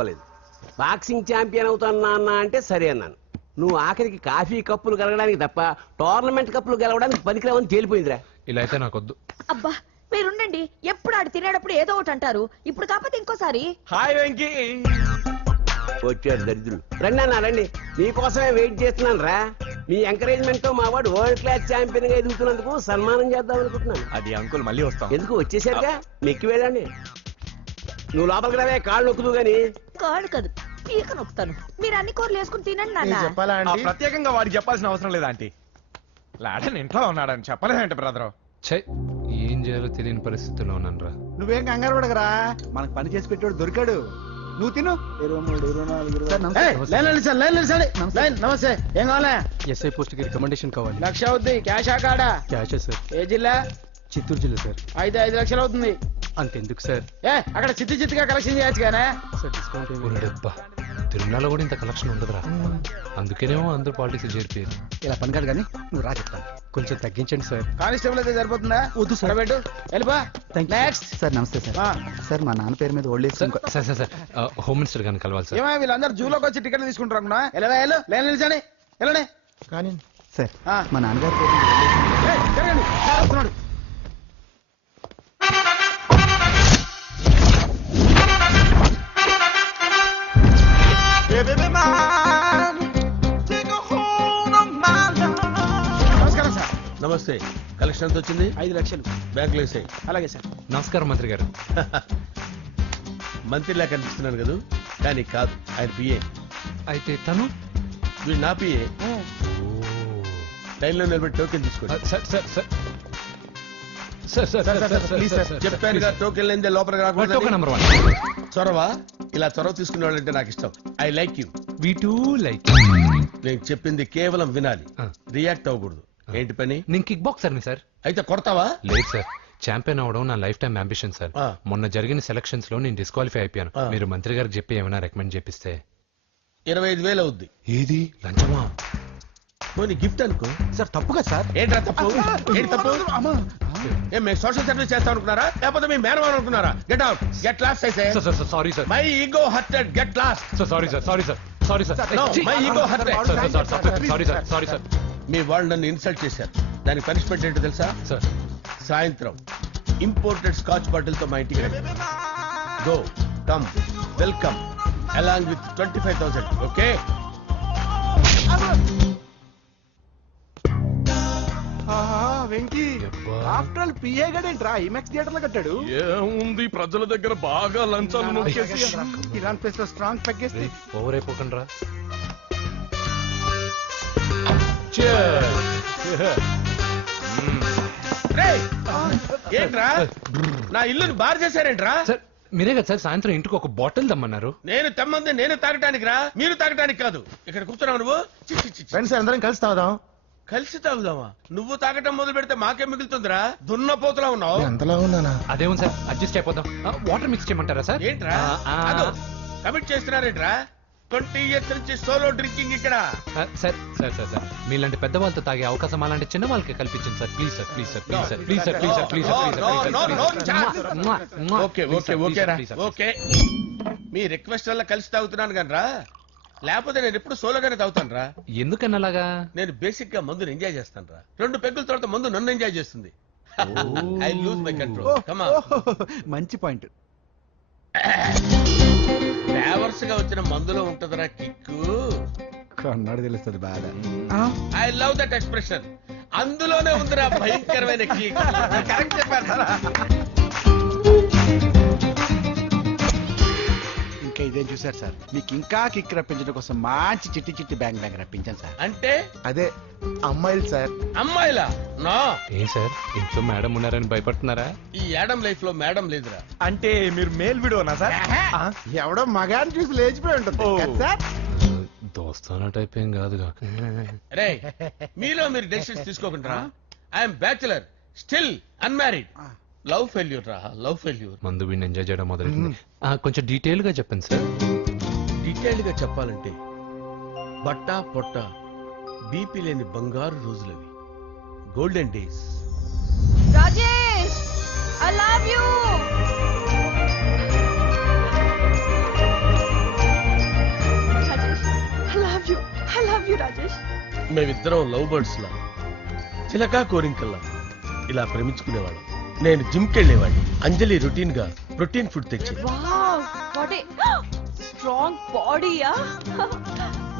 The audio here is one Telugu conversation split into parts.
అవ్వలేదు. బాక్సింగ్ ఛాంపియన్ అవుతాను నాన్న అంటే సరే అన్నాను. నువ్వు ఆఖరికి కాఫీ కప్పులు గెలవడానికి తప్ప టోర్నమెంట్ కప్పులు గెలవడానికి పనికిరావని తేలిపోయిందిరా. ఇలా అయితే నాకొద్దు. అబ్బా మీరుండండి, ఎప్పుడు ఆడు తినేటప్పుడు ఏదో ఒకటి అంటారు. ఇప్పుడు కాకపోతే ఇంకోసారి. హాయ్ వెంకీ. వచ్చాడు దరిద్రులు. రండి అన్న రండి, మీకోసమే వెయిట్ చేస్తున్నాను రా. మీ ఎంకరేజ్మెంట్ తో మా వాడు వరల్డ్ క్లాస్ ఛాంపియన్ గా ఎదుగుతున్నందుకు సన్మానం చేద్దాం అనుకుంటున్నాను. అది అంకుల్ మళ్ళీ వస్తాం. ఎందుకు వచ్చేసరిగా మెక్కి వెళ్ళండి. నువ్వు లోపలికి రావే, కాళ్ళు నొక్కుదు గాని. కాళ్ళు కాదు పీక నొక్కుతాను. మీరు అన్ని కూరలు వేసుకుని తినండి నాన్న. ప్రత్యేకంగా వాడికి చెప్పాల్సిన అవసరం లేదా ఆంటీ? లాడన్ ఇంట్లో ఉన్నాడని చెప్పలేదంటే బ్రదర్. ఛై, ఏం చేయాలో తెలియని పరిస్థితుల్లో ఉన్నాను రా. నువ్వేం కంగారు పడగరా, మనకు పని చేసి పెట్టాడు దొరికాడు. నువ్వు తిను. 23, 24, నమస్తే. ఏం కావాలా? ఎస్ఐ పోస్ట్ కి రికమెండేషన్ కావాలి. 1 లక్ష అవుద్ది. క్యాష్ కాడా? Cash sir. ఏ జిల్లా? చిత్తూరు జిల్లా సార్. అయితే 5 లక్షలు అవుతుంది. అంతెందుకు సార్? అక్కడ చిత్తుగా కలెక్షన్ చేయొచ్చు కానీ సార్ డిస్కౌంట్ డబ్బా, తిరుమలలో కూడా ఇంత కలెక్షన్ ఉండదురా. అందుకేనేమో అందరూ పాలిటిక్స్ చేరిపోయారు. ఇలా పని కాదు కానీ నువ్వు రా చెప్తాను. కొంచెం తగ్గించండి సార్. కానిస్టేబుల్ అయితే సరిపోతుందా? వద్దు సార్. పెట్టు వెళ్ళిపా. నెక్స్ట్ సార్ నమస్తే సార్. సార్ మా నాన్న పేరు మీద old age sir sir sir sir home minister గారిని కలవాలి సార్. ఏమో వీళ్ళందరూ జూలోకి వచ్చి టికెట్ తీసుకుంటారు అనుకున్నా. వెళ్ళవా లేని నిలిచండి వెళ్ళండి. కానీ సార్ మా నాన్నగారి పేరు మీద జరగండి. వస్తున్నాడు. నమస్కారం సార్. నమస్తే. కలెక్షన్ ఎంత వచ్చింది? 5 లక్షలు. బ్యాంకులో వేసాయి. అలాగే సార్. నమస్కారం మంత్రి గారు. మంత్రిలా కనిపిస్తున్నాను కదా, కానీ కాదు, ఆయన పిఏ. అయితే తను వీడు నా పిఏ. లైన్లో నిలబెట్టి టోకెన్ తీసుకోండి. Sir sir sir sir sir please sir. చెప్పానుగా, టోకెన్ లేనిదే లోపలికి టోకెన్ రాకూడదు. నెంబర్ 1. చొరవ, ఇలా చొరవ తీసుకునే వాళ్ళంటే నాకు ఇష్టం. I like you. We two like. నేను చెప్పింది కేవలం వినాలి, రియాక్ట్ అవ్వకూడదు. ఏంటి పని? నేను కిక్ బాక్సర్ని సార్. అయితే కొడతావా? లేదు సార్, ఛాంపియన్ అవడం నా లైఫ్ టైం అంబిషన్ సార్. ఆ. మొన్న జరిగిన సెలక్షన్స్ లో నేను డిస్క్వాలిఫై అయిపోయాను. ఆ. మీరు మంత్రి గారికి చెప్పి ఏమైనా రికమెండ్ చేపిస్తే. 25,000 అవుద్ది. ఏది లంచమా? పోనీ గిఫ్ట్ అనుకో. సార్ తప్పుగా సార్. ఏంట్రా తప్పు? ఏంటి తప్పు? ఏం మేము సోషల్ సర్వీస్ చేస్తాం అనుకున్నారా, లేకపోతే మీ మేనమాన్ అనుకున్నారా? Get out, get lost. అయితే sorry sir. My ego hurted, get lost. Sorry sir. Sorry sir. Sorry sir. No, my ego hurt. Sorry sir. Sorry sir. మీ వాళ్ళు నన్ను ఇన్సల్ట్ చేశారు. దానికి పనిష్మెంట్ ఏంటో తెలుసా? సార్ సాయంత్రం ఇంపోర్టెడ్ స్కాచ్ బాటిల్ తో మా ఇంటికి రండి. Go come welcome along with 25,000. Okay? Venky after all PA గడేంట్రా ఇమెక్స్ థియేటర్ లో కట్టాడు. ఏముంది, ప్రజల దగ్గర బాగా లంచాలు నొక్కేసి ఇరాన్ ప్లేస్ లో స్ట్రాంగ్ తగ్గేస్తే ఓవర్ అయిపోకండి రా. రేయ్, ఏంట్రా నా ఇల్లుని బార్ చేశారేంట్రా? సార్ మీరే కదా సార్ సాయంత్రం ఇంటికి ఒక బాటిల్ దమ్మన్నారు. నేను తెమ్మంది నేను తాగటానికి రా, మీరు తాగటానికి కాదు. ఇక్కడ కూర్చున్నావు నువ్వు. చి, చి, చి, చి. ఫ్రెండ్స్ అందరం కలిసి తాగుదాం. కలిసి తాగుదామా? నువ్వు తాగటం మొదలు పెడితే మాకే మిగులుతుందిరా. దున్నపోతులా ఉన్నావు. ఎంతలా ఉన్నానా? అదేమో సార్ అడ్జస్ట్ అయిపోదాం. వాటర్ మిక్స్ చేయమంటారా సార్? ఏంట్రా కమిట్ చేస్తున్నారేంట్రా? 20 years నుంచి సోలో డ్రింకింగ్ ఇక్కడ. సార్ సార్ సార్ సార్ మీలాంటి పెద్ద వాళ్ళతో తాగే అవకాశం అలాంటి చిన్న వాళ్ళకి కల్పించండి sir. Please sir. Please sir. Please sir. Please sir. Please sir. Please sir. Okay okay ఓకేరా ఓకే. మీ రిక్వెస్ట్ వల్ల కలిసి తాగుతున్నాను కానీ రా, లేకపోతే నేను ఎప్పుడు సోలోగానే తాగుతాను రా. ఎందుకన్నా అలాగా? నేను బేసిక్ గా మందుని ఎంజాయ్ చేస్తాను రా. 2 పెగ్గుల తర్వాత మందు నన్ను ఎంజాయ్ చేస్తుంది. I lose my control. Come on. మంచి పాయింట్. ఫ్లేవర్స్ గా వచ్చిన మందులో ఉంటదరా కిక్కు. కన్నాడు తెలుస్తుంది బాగా. I love that expression. అందులోనే ఉందిరా భయంకరమైన కిక్. కరెక్ట్ చెప్పారా? ఇంకా ఇదేం చూసారు సార్, మీకు ఇంకా కిక్ రప్పించడం కోసం మంచి చిట్టి చిట్టి బ్యాంగ్ రప్పించాను సార్. అంటే అదే అమ్మాయిలు సార్. అమ్మాయిలా? నా ఏం సార్ ఇంట్లో మేడం ఉన్నారని భయపడుతున్నారా? ఈ యాడమ్ లైఫ్ లో మేడం లేదురా. అంటే మీరు మేల్ విడోనా సార్? ఎవడో మగాన్ని చూసి లేచిపోయి ఉంటుంది కదా సార్. దోస్తానా టైప్ ఏం కాదుగా. రే, మీలో మీరు డెసిషన్స్ తీసుకోకుండా. I'm bachelor, still unmarried. Love failure రా, లవ్ ఫెయిల్యూర్. మందు వీడిని ఎంజాయ్ చేయడం మొదలైంది. కొంచెం డీటెయిల్ గా చెప్పండి సార్. డీటెయిల్డ్ గా చెప్పాలంటే బట్టా పొట్ట బీపీ లేని బంగారు రోజులవి, golden days. Rajesh I love you. మేమిద్దరం లవ్ బర్డ్స్ లా చిలకా కోరింకల్లా ఇలా ప్రేమించుకునేవాళ్ళం. నేను జిమ్కి వెళ్ళేవాడిని, అంజలి రొటీన్ గా ప్రోటీన్ ఫుడ్ తెచ్చి. వావ్ వాట్ ఏ స్ట్రాంగ్ బాడీయా.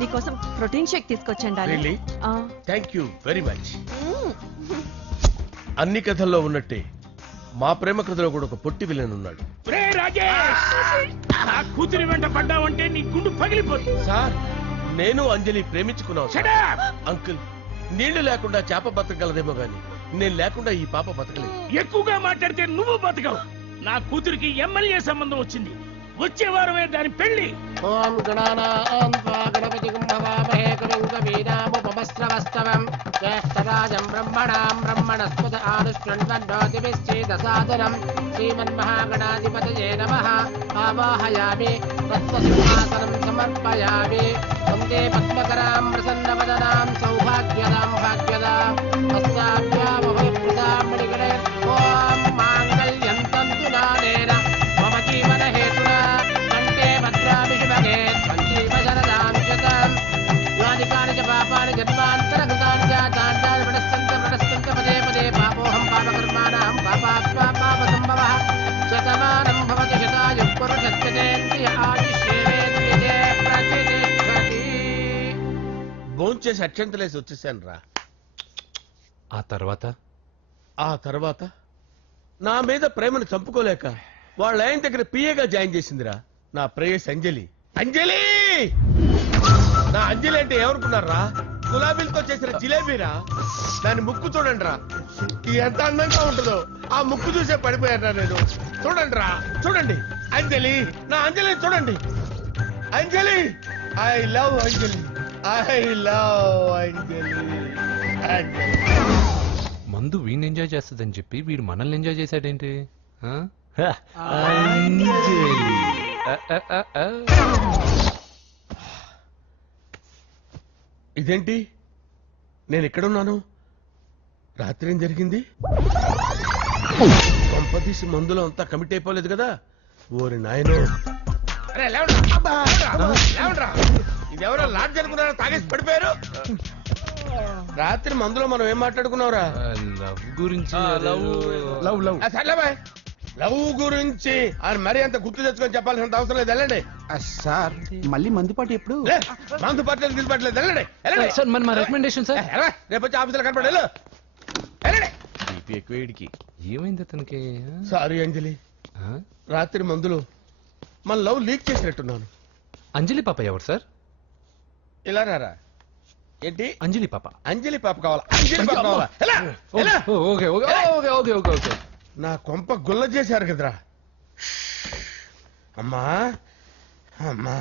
నీకోసం ప్రోటీన్ షేక్ తీసుకొచ్చండి. Really? Thank you very much. అన్ని కథల్లో ఉన్నట్టే మా ప్రేమ కథలో కూడా ఒక పొట్టి విలన్ ఉన్నాడు. కూతురి వెంట పడ్డావంటే నీ గుండు పగిలిపోతుంది. సార్ నేను అంజలి ప్రేమించుకున్నాను సార్. అంకుల్ నీళ్లు లేకుండా చేప బతకగలదేమో గాని నేను లేకుండా ఈ పాప బతకలేదు. ఎక్కువగా మాట్లాడితే నువ్వు బతకవు. నా కూతురికి ఎమ్మెల్యే సంబంధం వచ్చింది. వచ్చే వారమే దాని పెళ్లి. ఓం గణానాం త్వా గణపతిం భవామహే కవిం కవీనాముపమస్రవస్తవం జ్యేష్ఠరాజం బ్రహ్మణాం బ్రహ్మణస్పద ఆనుష్ణ్వన్నోతిభిశ్చేదసాదనం శ్రీమన్మహాగణాధిపతయే నమః. ఆవాహయామి తత్వసింహాసనం సమర్పయామి. వందే పద్మకరాం ప్రసన్నవదనాం సౌభాగ్యదాం భాగ్యదాం హస్తాభ్యామభయప్రదాం మణిగణే. ఓం మాంగళ్యం తంతు నానేన మమ జీవన హేతునా కంఠే భద్రామి శుభగే సంజీవ శరదాం శతం. యానికాని చ పాపాని జన్మాంతరకృతాని చ తాని ప్రణశ్యంత పదే పదే పాపోహం పాపకర్మాణాం పాపాత్మా పాపసంభవః. శతమానం భవతి శతాయుః పురుషస్యేంద్రియ ఆయుష్యేంద్రియే ప్రతిష్టతి. భోంచేసి అక్షంతలేసి వచ్చేసాను రా. ఆ తర్వాత నా మీద ప్రేమను చంపుకోలేక వాళ్ళ ఆయన దగ్గర పిఏగా జాయిన్ చేసిందిరా నా ప్రేయస్ అంజలి. అంజలి నా అంజలి అంటే ఏమనుకున్నారా? గులాబీలతో చేసిన జిలేబీరా. దాని ముక్కు చూడండి రా, ఎంత అందంగా ఉంటుందో. ఆ ముక్కు చూసే పడిపోయారా నేను. చూడండి రా, చూడండి అంజలి, నా అంజలి చూడండి. Anjali I love Anjali, I love Anjali. Anjali మందు వీడిని ఎంజాయ్ చేస్తుందని చెప్పి వీడు మనల్ని ఎంజాయ్ చేశాడేంటి? ఆ? ఇదేంటి నేను ఎక్కడున్నాను? రాత్రి ఏం జరిగింది? కొంపదీసి మందులో అంతా కమిట్ అయిపోలేదు కదా? ఓరి నాయనో, ఇదెవరో లాడ్జ్ అనుకున్నారా? తాగేసి పడిపోయారు. రాత్రి మందులో మనం ఏం మాట్లాడుకున్నావురా? లవ్ గురించి. లవ్ గురించి మరీ అంత గుర్తు తెచ్చుకొని చెప్పాల్సినంత అవసరం లేదు. వెళ్ళండి సార్ మళ్ళీ మందుపాటి ఎప్పుడు? మందు పట్టలేదు గిల్పట్టలేదు. వెళ్ళండి వెళ్ళండి. సార్ మన రికమెండేషన్ సార్. రేపు వచ్చి ఆఫీసులో కనపడి ఎక్కువేడికి. ఏమైంది అతనికి? సారీ అంజలి, రాత్రి మందులో మన లవ్ లీక్ చేసినట్టున్నాను. అంజలి పాప ఎవరు సార్? ఇలా రారా. ఏంటి అంజలి పాప? అంజలి పాప కావాలా? అంజలి పాప కావాలా? Okay okay okay okay okay okay. నా కొంప గుల్ల చేశారు కదరా. అమ్మా అమ్మా,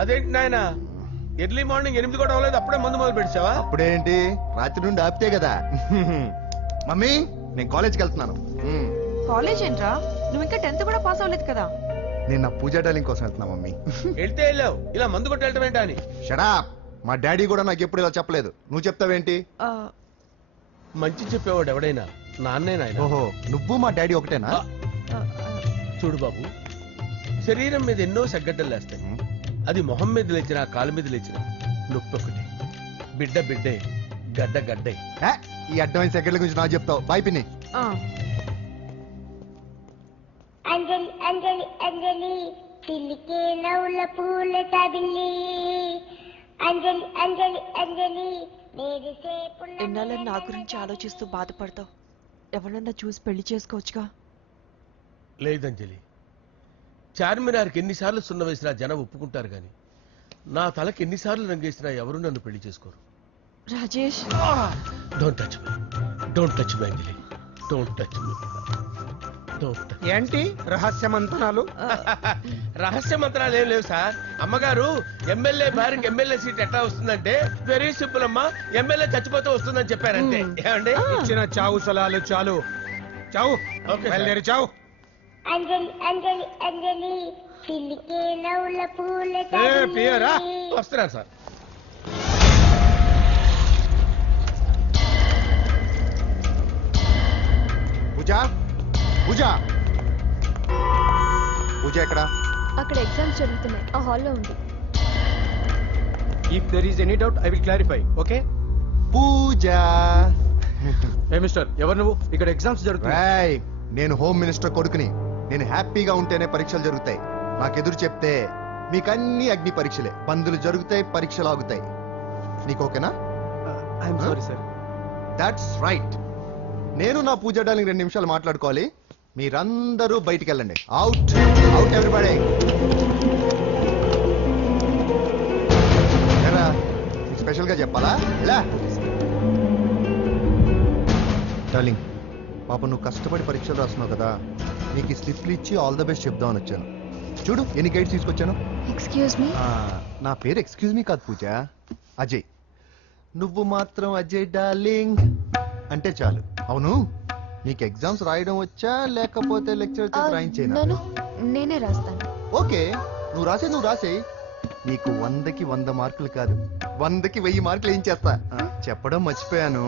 అదేంటి నాయన ఎర్లీ మార్నింగ్ 8 కూడా అవ్వలేదు, అప్పుడే మందు మొదలు పెడిచావా? అప్పుడేంటి, రాత్రి నుండి ఆపితే కదా. మమ్మీ నేను కాలేజ్కి వెళ్తున్నాను. కాలేజ్ ఏంట్రా? నువ్వు ఇంకా 10th కూడా పాస్ అవ్వలేదు కదా. నేను నా పూజా డాలింగ్ కోసం వెళ్తున్నా మమ్మీ. వెళ్తే వెళ్ళావు, ఇలా మందు కొట్టి వెళ్ళటం ఏంటా అని. షడా, మా డాడీ కూడా నాకు ఎప్పుడు ఇలా చెప్పలేదు. నువ్వు చెప్తావేంటి? మంచి చెప్పేవాడు ఎవడైనా నాన్నే నాయన. ఓహో, నువ్వు మా డాడీ ఒకటేనా? చూడు బాబు, శరీరం మీద ఎన్నో సగ్గడ్డలు లేస్తాయి. అది మొహం మీద లేచినా కాలు మీద లేచినా నొప్పి ఒకటి. బిడ్డ బిడ్డే, గడ్డ గడ్డే. ఈ అడ్వాన్స్ సెకండ్ల గురించి నాకు చెప్తావు. బాయ్ పిన్ని. అంజలి అంజలి అంజలి పిల్లికే నవ్వుల పూల తబిల్లి. అంజలి అంజలి అంజలి ఎన్నాళ్ళ నా గురించి ఆలోచిస్తూ బాధపడతావు. ఎవరన్నా చూసి పెళ్లి చేసుకోవచ్చుగా. లేదంజలి, చార్మినార్కి ఎన్నిసార్లు సున్న వేసినా జనం ఒప్పుకుంటారు గాని నా తలకి ఎన్నిసార్లు రంగేసినా ఎవరు నన్ను పెళ్లి చేసుకోరు. Rajesh, don't touch me, don't touch me Anjali, don't touch me. ఏంటి రహస్య మంత్రాలు? రహస్య మంత్రాలు ఏం లేవు సార్. అమ్మగారు ఎమ్మెల్యే భార్యకి ఎమ్మెల్యే సీట్ ఎట్లా వస్తుందంటే వెరీ సింపుల్ అమ్మా, ఎమ్మెల్యే చచ్చిపోతే వస్తుందని చెప్పారంటే. ఏమండి, ఇచ్చిన చావు సలాలు చాలు. చావు, బయలుదేరి చావు. అంజలి అంజలి అంజలి పిల్లికే నవ్వుల పూల పియరా వస్తున్నాను సార్. పూజ పూజ పూజ ఎక్కడ? అక్కడ ఎగ్జామ్స్ జరుగుతున్నాయి, ఆ హాల్లో ఉంది. If there is any doubt, I will clarify. Okay? Puja. Hey, mister, ఎవరు నువ్వు? ఇక్కడ ఎగ్జామ్స్ జరుగుతున్నాయి. రాయ్, నేను హోమ్ మినిస్టర్ కొడుకుని. నేను హ్యాపీగా ఉంటేనే పరీక్షలు జరుగుతాయి. నాకెదురు చెప్తే మీకన్నీ అగ్ని పరీక్షలే. పందులు జరుగుతాయి, పరీక్షలు ఆగుతాయి. నీకు ఓకేనా? I'm sorry sir. That's right. నేను నా పూజ డార్లింగ్ 2 నిమిషాలు మాట్లాడుకోవాలి. మీరందరూ బయటికి వెళ్ళండి. Out out everybody. స్పెషల్ గా చెప్పాలా? ఎలా డార్లింగ్, పాప నువ్వు కష్టపడి పరీక్షలు రాస్తున్నావు కదా, నీకు ఈ స్లిప్లు ఇచ్చి ఆల్ ద బెస్ట్ చెప్దామని వచ్చాను. చూడు ఎన్ని గైడ్స్ తీసుకొచ్చాను. Excuse me. నా పేరు ఎక్స్క్యూజ్ మీ కాదు పూజ, అజయ్. నువ్వు మాత్రం అజయ్ డార్లింగ్ అంటే చాలు. అవును, నీకు ఎగ్జామ్స్ రాయడం వచ్చా లేకపోతే లెక్చర్ రాయించేనా? నేనే రాస్తాను. ఓకే, నువ్వు రాసే. నీకు 100కి 100 మార్కులు కాదు, 100కి 1000 మార్కులు ఏం చేస్తా. చెప్పడం మర్చిపోయాను.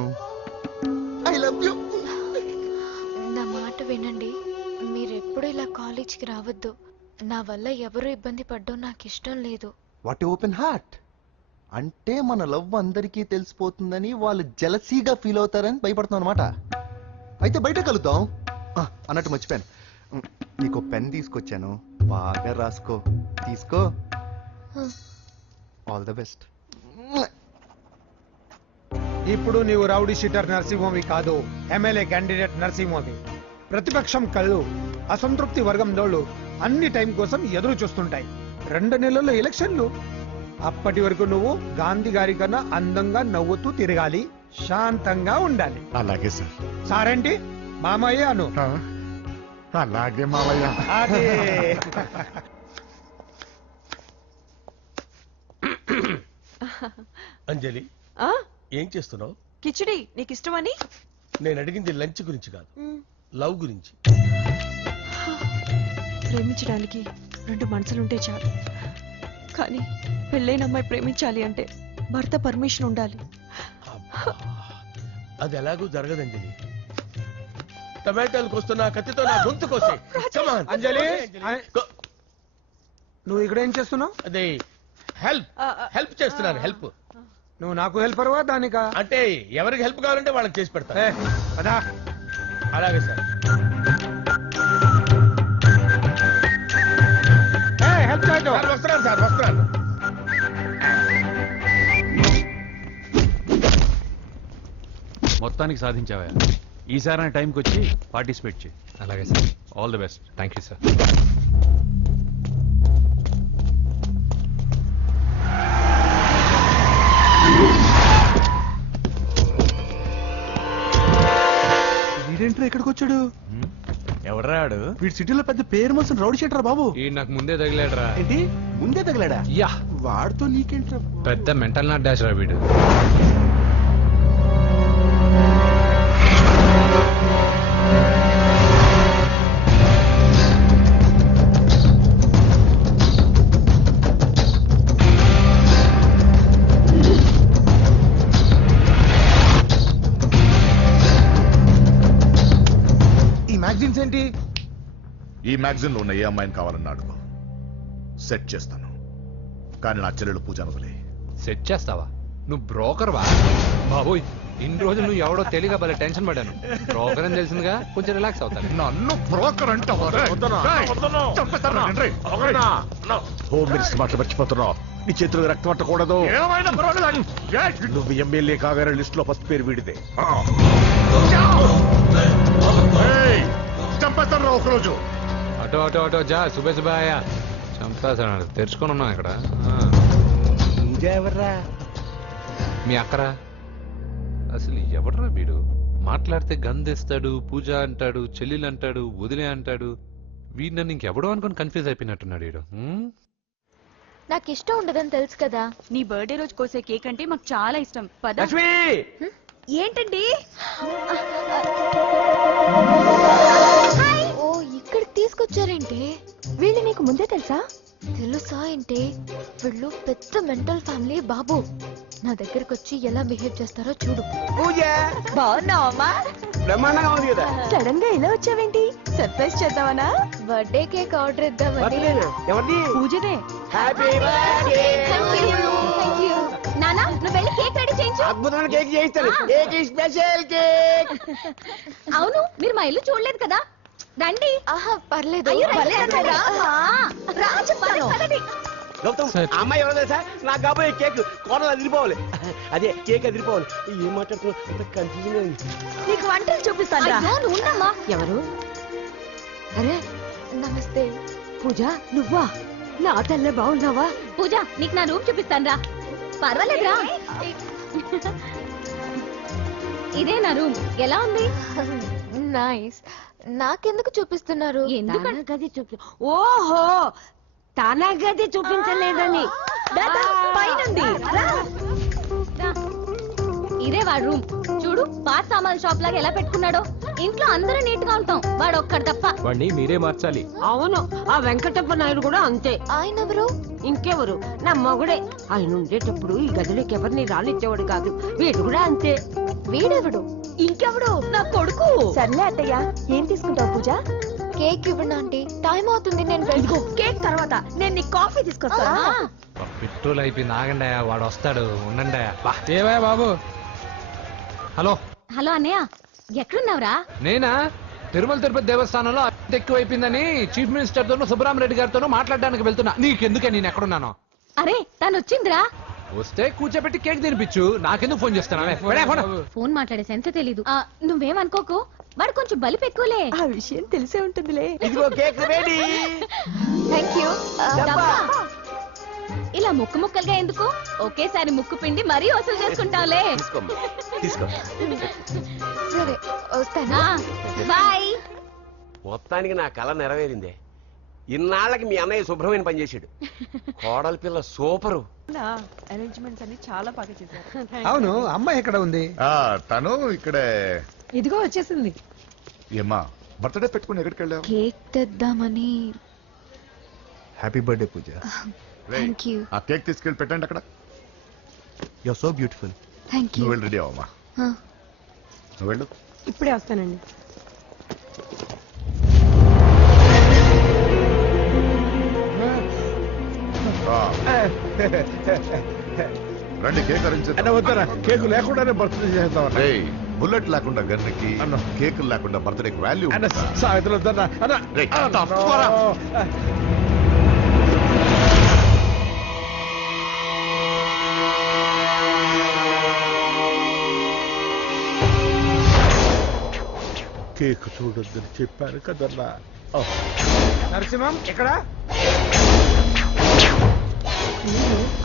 I love you. నా మాట వినండి. మీరెప్పుడు ఇలా కాలేజ్కి రావద్దు. నా వల్ల ఎవరు ఇబ్బంది పడ్డం నాకు ఇష్టం లేదు. What open heart. అంటే మన లవ్ అందరికీ తెలిసిపోతుందని వాళ్ళు జలసీగా ఫీల్ అవుతారని భయపడుతున్నాం అనమాట. అయితే బయట కలుద్దాం. అన్నట్టు మర్చిపోయాను, నీకు పెన్ తీసుకొచ్చాను, బాగా రాసుకో. తీసుకో. All the best. ఇప్పుడు నీవు రౌడీ షీటర్ నరసింహవి కాదు, ఎమ్మెల్యే క్యాండిడేట్ నరసింహవి. ప్రతిపక్షం కళ్ళు, అసంతృప్తి వర్గంలోళ్ళు అన్ని టైం కోసం ఎదురు చూస్తుంటాయి. 2 నెలల్లో ఎలక్షన్లు. అప్పటి వరకు నువ్వు గాంధీ గారి కన్నా అందంగా నవ్వుతూ తిరగాలి, శాంతంగా ఉండాలి. అలాగే సార్. సారేంటి మామయ్య అను. అలాగే మావయ్య. అదే. అంజలి, ఏం చేస్తున్నావు? కిచిడి నీకు ఇష్టమని. నేను అడిగింది లంచ్ గురించి కాదు, లవ్ గురించి. ప్రేమించడానికి 2 మనసులుంటే చాలు, కానీ పెళ్ళైన అమ్మాయి ప్రేమించాలి అంటే భర్త పర్మిషన్ ఉండాలి. అది ఎలాగూ జరగదు అంజలి. టమాటాలకు వస్తున్న కత్తితో నా గొంతు కోసే. అంజలి, నువ్వు ఇక్కడ ఏం చేస్తున్నావు? అదే హెల్ప్ చేస్తున్నాను. హెల్ప్. నువ్వు నాకు హెల్పర్వా దానికా? అంటే ఎవరికి హెల్ప్ కావాలంటే వాళ్ళకి చేసి పెడతా. అదా అలాగే సార్. హెల్ప్ చేయడం. వస్తున్నాను సార్, వస్తున్నాను. మొత్తానికి సాధించావా? ఈసారి టైంకి వచ్చి పార్టిసిపేట్ చేయి. అలాగే sir. All the best. Thank you sir. వీడేంట్రా ఇక్కడికి వచ్చాడు? ఎవడ్రాడు? వీడి సిటీలో పెద్ద పేరు మోసిన రౌడీ షీటర్ బాబు. ఈ నాకు ముందే తగిలాడరా. ఏంటి ముందే తగిలాడా? యా, వాడితో నీకేంట్రా? పెద్ద మెంటల్ నాట్ డాష్ రా వీడు. ఏంటి? ఈ మ్యాగజైన్ లో ఉన్న ఏ అమ్మాయిని కావాలన్నా అడుగు, సెట్ చేస్తాను. కానీ నా చెల్లెలు పూజను వదిలే. సెట్ చేస్తావా? నువ్వు బ్రోకర్ వా? బాబోయ్, ఇన్ని రోజులు నువ్వు ఎవడో తెలియక భలే టెన్షన్ పడ్డాను. బ్రోకర్ అని తెలిసిందిగా కొంచెం రిలాక్స్ అవుతాను. నన్ను బ్రోకర్ అంటావా? హోమ్ మినిస్టర్ మాట మర్చిపోతున్నావు. నీ చేతులకు రక్తం పట్టకూడదు. నువ్వు ఎమ్మెల్యే కాగానే లిస్ట్ లో ఫస్ట్ పేరు వీడిదే. చంపేస్తాను ఒకరోజు. అటో అటో అటో జా, సుబే సుబాయా చంపేస్తాడు. తెరుచుకొని ఉన్నాం ఇక్కడ. ఎవర్రా? మీ అక్కరా? అసలు ఎవడరా వీడు? మాట్లాడితే గంధేస్తాడు, పూజ అంటాడు, చెల్లెలు అంటాడు, వదిలే అంటాడు. వీడు నన్ను ఇంకెవడో అనుకుని కన్ఫ్యూజ్ అయిపోయినట్టున్నాడు వీడు. నాకు ఇష్టం ఉండదని తెలుసు కదా. నీ బర్త్డే రోజు కోసే కేక్ అంటే మాకు చాలా ఇష్టం. పద. ఏంటండి? ఓ, ఇక్కడికి తీసుకొచ్చారేంటి? వీళ్ళు నీకు ముందే తెలుసా? తెలుసా ఏంటి? వీళ్ళు పెద్ద మెంటల్ ఫ్యామిలీ బాబు. నా దగ్గరకు వచ్చి ఎలా బిహేవ్ చేస్తారో చూడు. బాగున్నావమ్మా? బ్రహ్మాండంగా ఉంది కదా. సడన్ గా ఇలా వచ్చావేంటి? సర్ప్రైజ్ చేద్దామనా? బర్త్డే కేక్ ఆర్డర్ ఇద్దామని. ఎవరిది? పూజదే. Happy birthday. Thank you. నానా నువ్వు వెళ్ళి కేక్ రెడీ చేయించు. అద్భుతమైన కేక్ చేయిస్తాను. Cake special cake. అవును మీరు మా ఇల్లు చూడలేదు కదా, రండి. పర్లేదు. గౌతమ్ ఆ అమ్మాయి ఎవరో తెలుసా? నాకు కాబోయే కేక్ కోడలు అదిరిపోవాలి. అదే కేక్ అదిరిపోవాలి. ఏం మాట్లాడుతున్నా కన్ఫ్యూజన్. నీకు వంటలు చూపిస్తాను. నువ్వు ఉన్నామా? ఎవరు? అరే నమస్తే. పూజ నువ్వా? నా తల్లే బాగున్నావా? పూజ నీకు నా రూమ్ చూపిస్తాను రా. పర్వాలేదురా. ఇదే నా రూమ్. ఎలా ఉంది? నైస్. నాకెందుకు చూపిస్తున్నారు? ఎందుకంటే గది చూపి. ఓహో తానా గది చూపించలేదని. పైనుంది. ఇదే వాడు రూమ్. చూడు పాత సామాన్ షాప్ లాగా ఎలా పెట్టుకున్నాడో. ఇంట్లో అందరూ నీట్ గా ఉంటాం, వాడు ఒక్కడు తప్ప. వాడిని మీరే మార్చాలి. అవును ఆ వెంకటప్ప నాయుడు కూడా అంతే. ఆయన ఎవరు? ఇంకెవరు? నా మొగుడే. ఆయన ఉండేటప్పుడు ఈ గదిలోకి ఎవరిని రానిచ్చేవాడు కాదు. వీడు కూడా అంతే. వీడెవడు? ఇంకెవడు? నా కొడుకు. సర్లే అత్తయ్య, ఏం తీసుకుంటావు పూజ? కేక్ ఇవ్వండి ఆంటీ, టైం అవుతుంది. నేను వెళ్ళిపో. కేక్ తర్వాత నేను నీ కాఫీ తీసుకొస్తాను. పెట్రోల్ అయిపోయింది, ఆగండి, వాడు వస్తాడు, ఉండండి. ఏవా బాబు? హలో హలో అన్నయ్య, ఎక్కడున్నావురా? నేనా? తిరుమల తిరుపతి దేవస్థానంలో అత్యంత ఎక్కువైపోయిందని చీఫ్ మినిస్టర్ తోనూ సుబ్బరామరెడ్డి గారితోనూ మాట్లాడడానికి వెళ్తున్నా. నీకెందుకే నేను ఎక్కడున్నాను? అరే తను వచ్చిందిరా. వస్తే కూర్చోబెట్టి కేక్ తినిపించు, నాకెందుకు ఫోన్ చేస్తాను? ఫోన్ మాట్లాడే సెన్స్ తెలీదు. నువ్వేమనుకోకు, వాడు కొంచెం బలిపు ఎక్కువలే. ఆ విషయం తెలిసే ఉంటుందిలే. ఇదిగో కేక్ రెడీ. Thank you. ఇలా ముక్కు ముక్కలుగా ఎందుకు? ఒకేసారి ముక్కు పిండి మరీ వసూలు చేసుకుంటావులే. తీసుకో. సరే వస్తానా? బాయ్. మొత్తానికి నా కళ నెరవేరిందే. ఇన్నాళ్ళకి మీ అన్నయ్య శుభ్రమైన పని చేశాడు. కోడలి పిల్ల సూపరు. అరేంజ్మెంట్స్ అన్ని చాలా బాగా చేశారు. అవును అమ్మాయి ఎక్కడ ఉంది? తను ఇక్కడే. ఇదిగో వచ్చేసింది. ఏమ్మా బర్త్డే పెట్టుకుని ఎక్కడికి వెళ్ళావు? కేక్ తెద్దామని. Happy birthday Pooja. Thank you. ఆ కేక్ తీసుకెళ్ళి పెట్టండి అక్కడ. You are so beautiful. Thank you. నువ్వు వెళ్ళి రెడీ అవ్వమ్మా. నువ్వు వెళ్ళు. ఇప్పుడే వస్తానండి. రండి కేక్ వద్దరా, కేక్ లేకుండానే బర్త్డే చేద్దాం. బుల్లెట్ లేకుండా గన్నుకి, కేక్ లేకుండా బర్త్డేకి వాల్యూ. సాయంత్రం వద్దన్నా. కేక్ చూడొద్దని చెప్పాను కదన్నా. నరసింహం ఎక్కడ?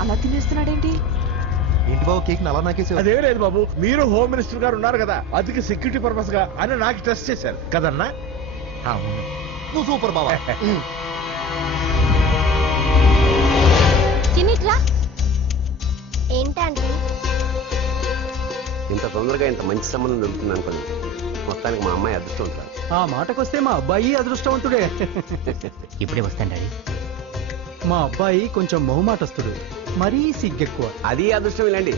అలా తినేస్తున్నాడేంటి? ఏంటి బాబు కేక్ అలా నాకేసావు? అదేం లేదు బాబు, మీరు హోమ్ మినిస్టర్ గారు ఉన్నారు కదా, అందుకే సెక్యూరిటీ పర్పస్ గా అని నాకు టెస్ట్ చేశారు కదన్నా. నువ్వు సూపర్ బాబా. చిన్నిట్రా. ఏంటండి ఇంత తొందరగా ఇంత మంచి సంబంధం దొరుకుతుంది అనుకోండి. మొత్తానికి మా అమ్మాయి అదృష్టవంతురాలు. ఆ మాటకొస్తే మా అబ్బాయి అదృష్టవంతుడే. ఇప్పుడే వస్తాను డాడీ. మా అబ్బాయి కొంచెం మొహమాటస్తుడు, మరీ సిగ్గెక్కువ. అది అదృష్టం ఇలాండి.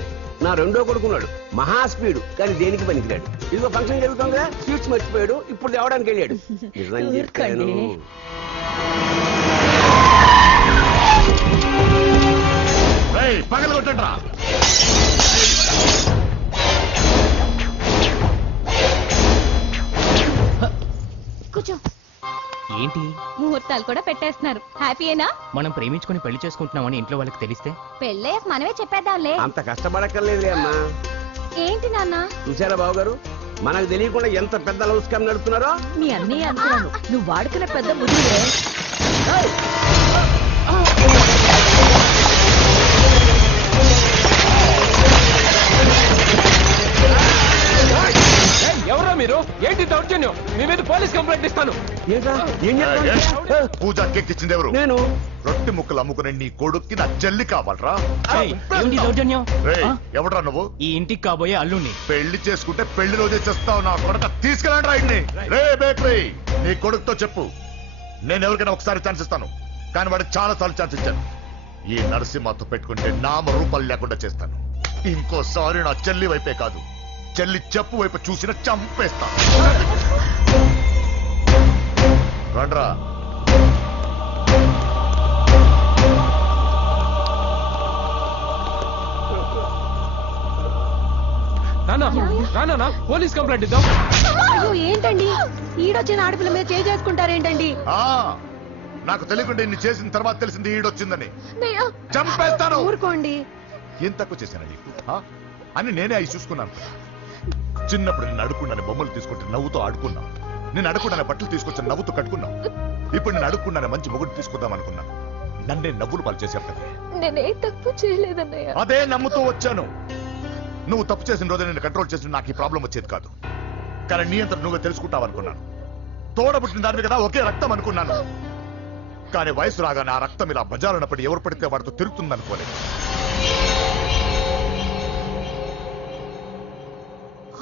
నా రెండో కొడుకున్నాడు, మహా స్పీడు, కానీ దేనికి పనికిరాడు. ఇదిగో ఫంక్షన్ జరుగుతుంది కదా, స్వీట్స్ మర్చిపోయాడు, ఇప్పుడు తేవడానికి వెళ్ళాడు. నిజం చెప్పాను. పగల కొట్టండ్రా. కూర్చో. ఏంటి ముహూర్తాలు కూడా పెట్టేస్తున్నారు. హ్యాపీయేనా? మనం ప్రేమించుకుని పెళ్లి చేసుకుంటున్నామని ఇంట్లో వాళ్ళకి తెలిస్తే? పెళ్ళయ్యాక మనమే చెప్పేద్దాంలే. అంత కష్టపడక్కర్లేదులే అమ్మా. ఏంటి నాన్న? చూసారా బాబు గారు, మనకు తెలియకుండా ఎంత పెద్ద లవ్ స్కామ్ నడుపుతున్నారో. మీ అన్నయ్య అనుకున్నాను, నువ్వు వాడుకున్న పెద్ద ముద్దులే. ఎవరో మీరు? ఏంటి దౌర్జన్యం? మీ మీద పోలీస్ కంప్లైంట్ ఇస్తాను. పూజ కేక్ ఇచ్చింది ఎవరు? నేను. రొట్టె ముక్కలు అమ్ముకునే నీ కొడుక్కి నా చెల్లి కావాలరా? దౌర్జన్యం? ఎవడరా నువ్వు? ఈ ఇంటికి కాబోయే అల్లుణ్ణి. పెళ్లి చేసుకుంటే పెళ్లి రోజే చేస్తావు నా కొడుక. తీసుకెళ్ళండి రాయిని. రే బేకరీ, నీ కొడుకుతో చెప్పు, నేను ఎవరికైనా ఒకసారి ఛాన్స్ ఇస్తాను, కానీ వాడికి చాలా సార్లు ఛాన్స్ ఇచ్చాను. ఈ నరసింహతో పెట్టుకుంటే నామ రూపాలు లేకుండా చేస్తాను. ఇంకోసారి నా చెల్లి వైపే కాదు, చెల్లి చెప్పు వైపు చూసిన చంపేస్తా. రండ్రా. రానా పోలీస్ కంప్లైంట్ ఇద్దాం. అయ్యో ఏంటండి ఈడొచ్చిన ఆడపిల్ల మీద చేసుకుంటారేంటండి? నాకు తెలియకుండా ఇన్ని చేసిన తర్వాత తెలిసింది ఈడొచ్చిందని. చంపేస్తాను. ఊరుకోండి. ఏం తక్కువ చేశాను నీకు అని నేనే అవి చూసుకున్నాను. చిన్నప్పుడు నేను అడుక్కున్నాను బొమ్మలు తీసుకుంటే నవ్వుతూ ఆడుకున్నాను. నేను అడుక్కున్నాను బట్టలు తీసుకొచ్చి నవ్వుతూ కట్టుకున్నాను. ఇప్పుడు నేను అడుక్కున్నాను మంచి మొగుడు తీసుకుందాం అనుకున్నాను. నన్నే నవ్వులు పాలు చేశావు కదా. నేనే తప్పు చేయలేదన్నయ్య. అదే నమ్ముతూ వచ్చాను. నువ్వు తప్పు చేసిన రోజు నేను కంట్రోల్ చేసిన నాకు ఈ ప్రాబ్లం వచ్చేది కాదు. కానీ నీ అంతా నువ్వే తెలుసుకుంటావు అనుకున్నాను. తోడబుట్టిన దానివి కదా ఒకే రక్తం అనుకున్నాను. కానీ వయసు రాగానే ఆ రక్తం ఇలా బజారున్నప్పుడు ఎవరు పడితే వాడితో తిరుగుతుంది అనుకోలేదు.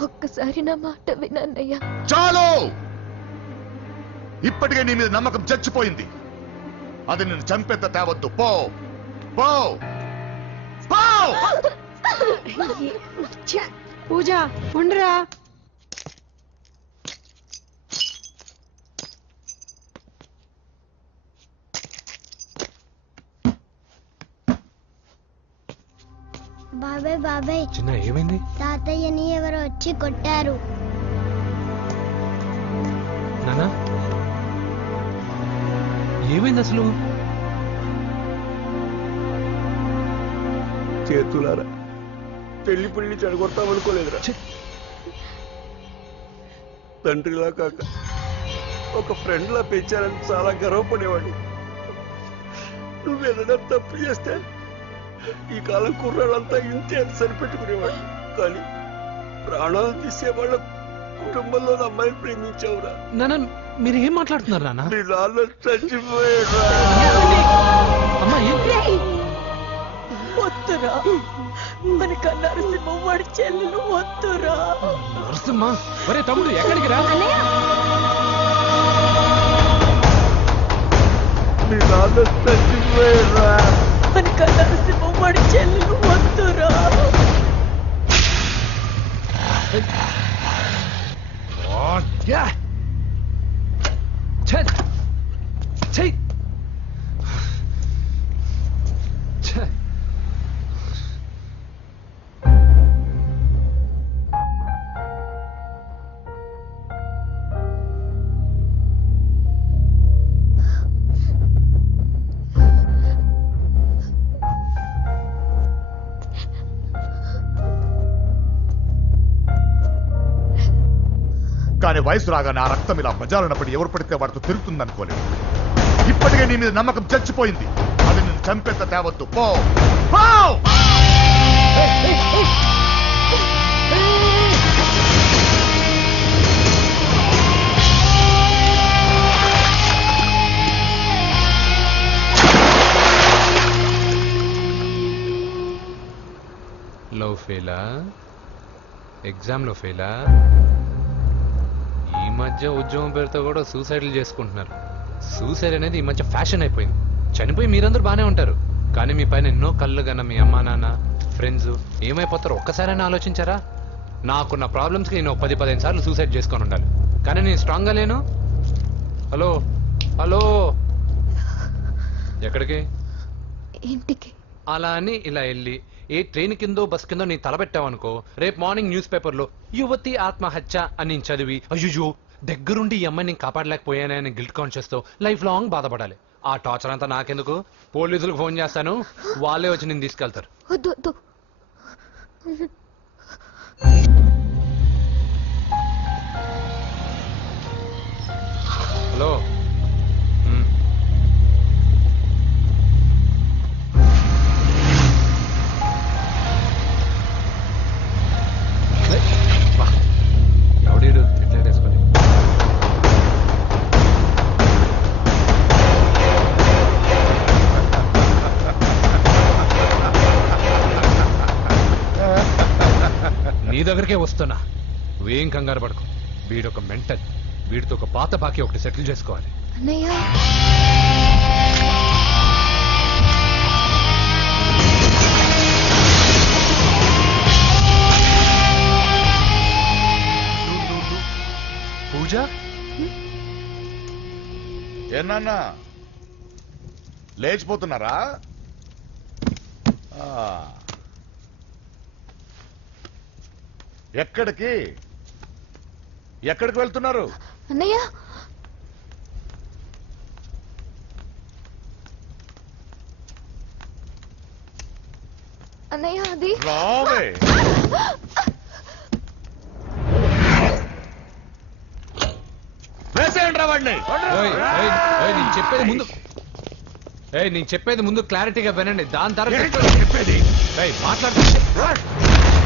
ఒక్కసారి నా మాట వినన్నయ్య. చాలు. ఇప్పటికే నీ మీద నమ్మకం చచ్చిపోయింది. అది నేను చంపేంత తేవద్దు. పో పో పో. పూజ ఉండరా. బాబాయ్ బాబాయ్ చిన్న ఏమైంది? తాతయ్యని ఎవరో వచ్చి కొట్టారు. నానా ఏమైంది అసలు? చేతులారా పెళ్లి చెడగొడతామనుకోలేదురా. తండ్రిలా కాక ఒక ఫ్రెండ్ లా పెంచారని చాలా గర్వపడేవాడు. నువ్వేదైనా తప్పు చేస్తే ఈ కాలం కుర్రాళ్ళంతా ఇంతే అని సరిపెట్టుకునేవాడు. కానీ ప్రాణాలు తీసేవాళ్ళ కుటుంబంలో అమ్మాయిని ప్రేమించావురా. నాన్న మీరు ఏం మాట్లాడుతున్నారు నాన్న? నీ నాన్న చచ్చిపోయాడురా. వద్దురా మన కన్నారసింహ వాడి చెల్లెలు వద్దురా. నరసింహ ఒరే తమ్ముడు ఎక్కడికి రా. నీ నాన్న చచ్చిపోయాడురా. మన కన్నారసింహ వాడి చెల్లెలు వద్దురా. కానీ వయసు రాగానే ఆ రక్తం ఇలా బజారున్నప్పుడు ఎవరు పడితే వాడితో తిరుగుతుంది అనుకోలేదు. ఇప్పటికే నీ మీద నమ్మకం చచ్చిపోయింది. అది నేను చంపేంత తేవద్దు. పో పో. లవ్ ఫెయిలా? ఎగ్జామ్లో ఫెయిలా? ఈ మధ్య ఉద్యోగం పేరుతో కూడా సూసైడ్లు చేసుకుంటున్నారు. సూసైడ్ అనేది ఈ మధ్య ఫ్యాషన్ అయిపోయింది. చనిపోయి మీరందరూ బాగానే ఉంటారు, కానీ మీ పైన ఎన్నో కళ్ళు కన్నా మీ అమ్మా నాన్న ఫ్రెండ్స్ ఏమైపోతారో ఒక్కసారైనా ఆలోచించారా? నాకున్న ప్రాబ్లమ్స్కి నేను 10-15 సార్లు సూసైడ్ చేసుకొని ఉండాలి, కానీ నేను స్ట్రాంగ్గా లేను. హలో హలో ఎక్కడికి? ఇంటికి. అలా అని ఇలా వెళ్ళి ఏ ట్రైన్ కిందో బస్ కిందో నీ తలబెట్టావనుకో, రేపు మార్నింగ్ న్యూస్ పేపర్లో యువతి ఆత్మహత్య అని చదివి అయ్యో దగ్గరుండి ఈ అమ్మాయిని కాపాడలేకపోయానని గిల్ట్ కాన్షియస్ తో లైఫ్ లాంగ్ బాధపడాలి. ఆ టార్చర్ అంతా నాకెందుకు? పోలీసులకు ఫోన్ చేస్తాను, వాళ్ళే వచ్చి నేను తీసుకెళ్తారు. హలో ఎవడీడు ఎట్లా వేసుకొని నీ దగ్గరికే వస్తున్నా. నువ్వేం కంగారు పడుకో. వీడొక మెంటల్. వీడితో ఒక పాత బాకీ ఒకటి సెటిల్ చేసుకోవాలి. అన్నయ్య పూజ ఏనా లేచిపోతున్నారా? ఎక్కడికి ఎక్కడికి వెళ్తున్నారు? అన్నయ్య అన్నయ్య అది రావే. వేసేయండి రా వాడిని. నేను చెప్పేది ముందు నేను చెప్పేది ముందు క్లారిటీగా వినండి. దాని తర్వాత చెప్పేది మాట్లాడుతుంటే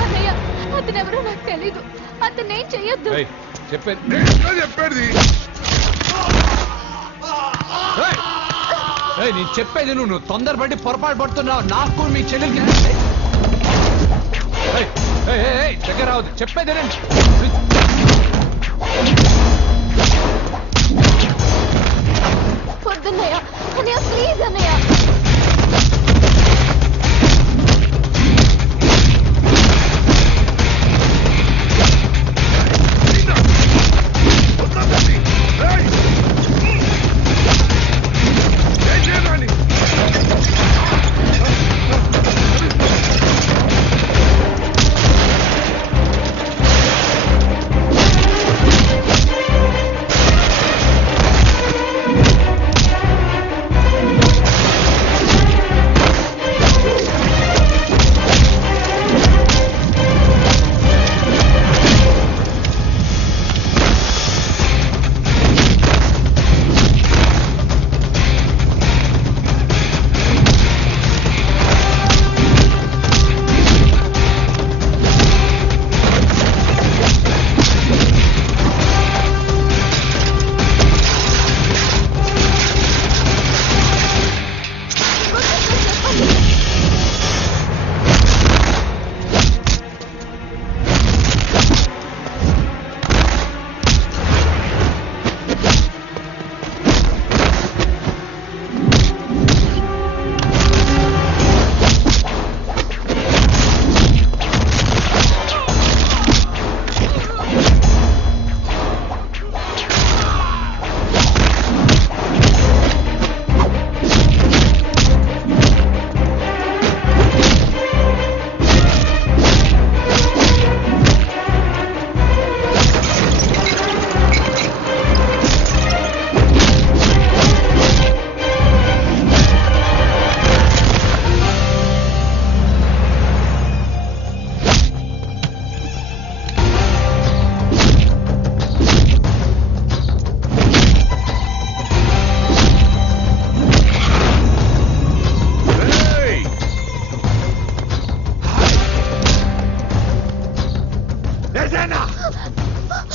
అన్నయ్య అతనెవరో నాకు తెలీదు. అతనేం చెయ్యొద్దు. చెప్పేది నేను చెప్పేది నువ్వు తొందరపడి పొరపాటు పడుతున్నావు. నాకు మీ చెల్లెలకి దగ్గర రావద్దు. చెప్పేది వద్దన్నయ్య అన్నయ్య ప్లీజ్ అన్నయ్య.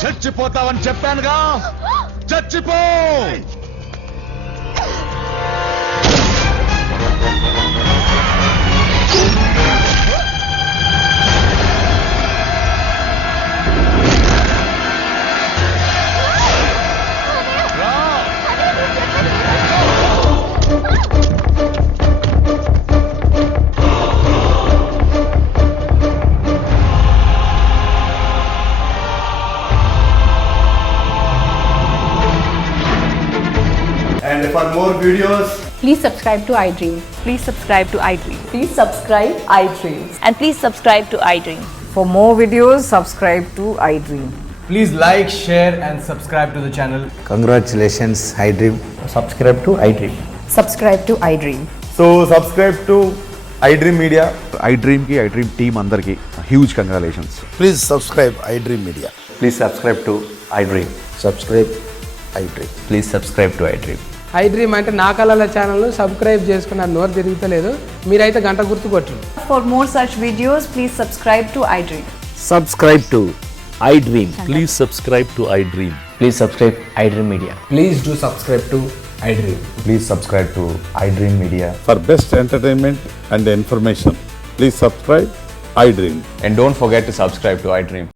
చచ్చిపోతావని చెప్పానుగా. చచ్చిపో. And for more videos, please subscribe to iDream. Please subscribe to iDream. Please subscribe iDream. And please subscribe to iDream. For more videos, subscribe to iDream. please like, share and subscribe to the channel. Congratulations, iDream. Subscribe to iDream. Subscribe to iDream. So subscribe to iDream Media. iDream ki iDream team andarki huge congratulations. Please subscribe iDream Media. Please subscribe to iDream. Subscribe iDream. Please subscribe to iDream. iDream అంటే నా కళల ఛానల్ సబ్స్క్రైబ్ చేసుకున్న నోరు తిరుగుతలేదు. మీరైతే గంట గుర్తు కొట్టండి. For more such videos, please subscribe to iDream. Subscribe to iDream. Please subscribe to iDream. Please subscribe iDream Media. Please do subscribe to iDream. Please subscribe to iDream Media. For best entertainment and information, please subscribe iDream. And don't forget to subscribe to iDream.